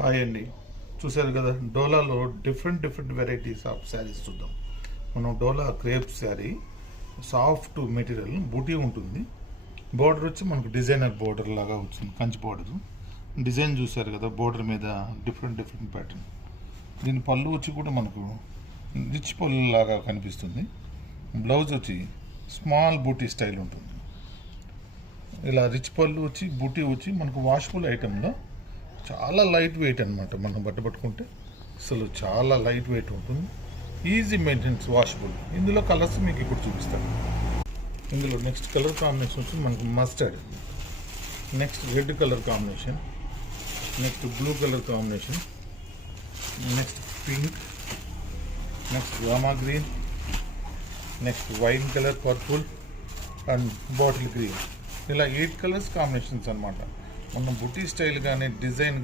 Hi అండి, చూసారు కదా డోలాలో డిఫరెంట్ వెరైటీస్ ఆఫ్ శారీస్ చూద్దాం. మనం డోలా క్రేప్ శారీ, సాఫ్ట్ మెటీరియల్, బూటీ ఉంటుంది. బోర్డర్ వచ్చి మనకు డిజైనర్ బోర్డర్ లాగా వచ్చింది, కంచి బోర్డర్ డిజైన్ చూసారు కదా. బోర్డర్ మీద డిఫరెంట్ ప్యాటర్న్. దీని పళ్ళు వచ్చి కూడా మనకు రిచ్ పళ్ళు లాగా కనిపిస్తుంది. బ్లౌజ్ వచ్చి స్మాల్ బూటీ స్టైల్ ఉంటుంది. ఇలా రిచ్ పళ్ళు వచ్చి బూటీ వచ్చి మనకు వాషబుల్ ఐటెంలో చాలా లైట్ వెయిట్ అనమాట. మనం పట్టుకుంటే అసలు చాలా లైట్ వెయిట్ ఉంటుంది, ఈజీ మెయింటెనెన్స్, వాషబుల్. ఇందులో కలర్స్ మీకు ఇప్పుడు చూపిస్తాను. ఇందులో నెక్స్ట్ కలర్ కాంబినేషన్ వచ్చి మనకు mustard, next red colour combination, next blue colour combination, next pink, next Rama green, next wine colour, purple and bottle green. ఇలా 8 కలర్స్ కాంబినేషన్స్ అనమాట. మనం బుటీ స్టైల్ కానీ డిజైన్